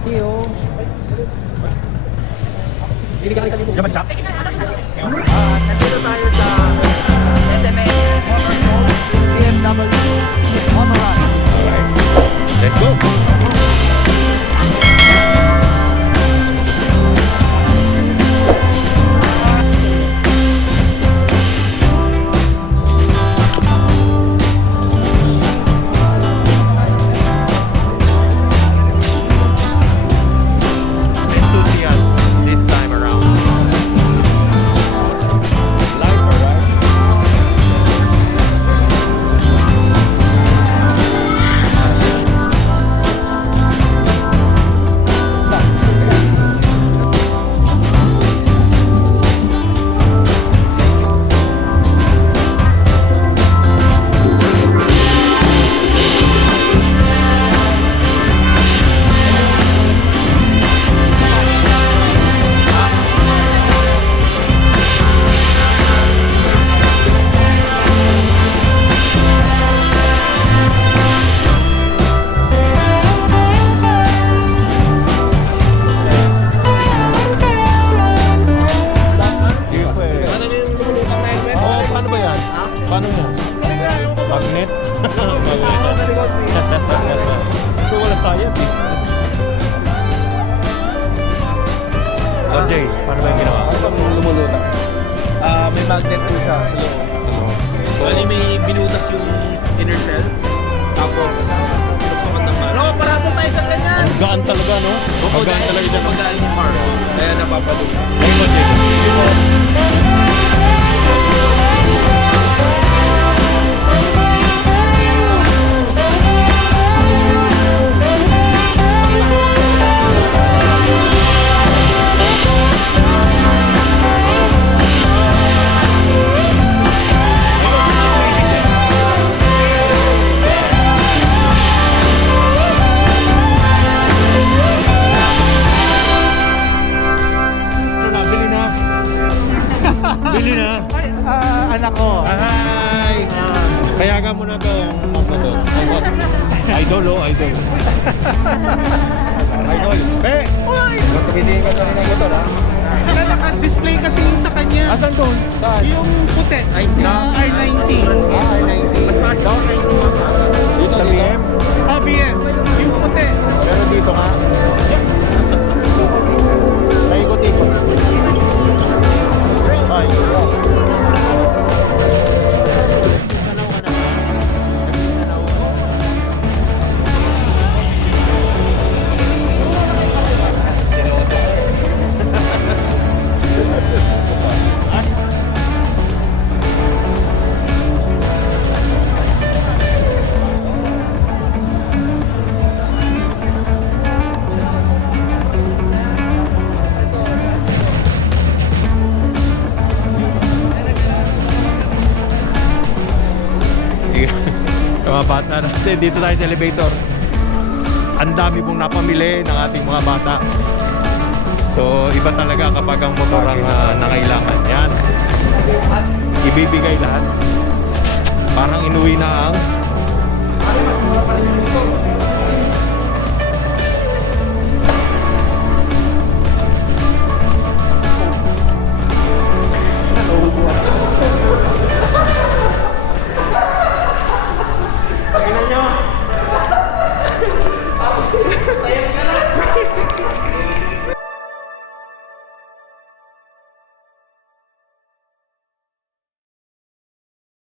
Tio. Dapat chat. Nandito tayo sa SMS moto-builds BMW Motorride. Let's go! Enthusiast this time around. Lighter, right? Paano mo? Magnet? Ito wala sayap eh. RJ, paano ba yung ginawa? Paano lumulutan? May magnet po siya sa loob. Bali may binutas yung inner shell. Tapos, sinuksukan ng car. No, parapong tayo sa ganyan! Gaan talaga, no? Magaan talaga siya. Magaan yung car. Kaya napapalutan. Ayun ba, Jay? Bili na. Anak ko. Hi! Payagan mo na to. Idol, oh, idol. Idol. Pe! Uy! Magkabitiin ka na ng motor, ha? Naka-display kasi yung sa kanya. Asan doon? Saan? Yung puti na R90. R90. Dito, Sa BM? BM. Yung puti. Pero dito nga. Naikot-ikot. Ay. Mga bata natin, dito tayo sa elevator. Ang dami pong napamili ng ating mga bata. So iba talaga kapag ang motor ang nangailangan. Yan, ibibigay lahat. Parang inuwi na ang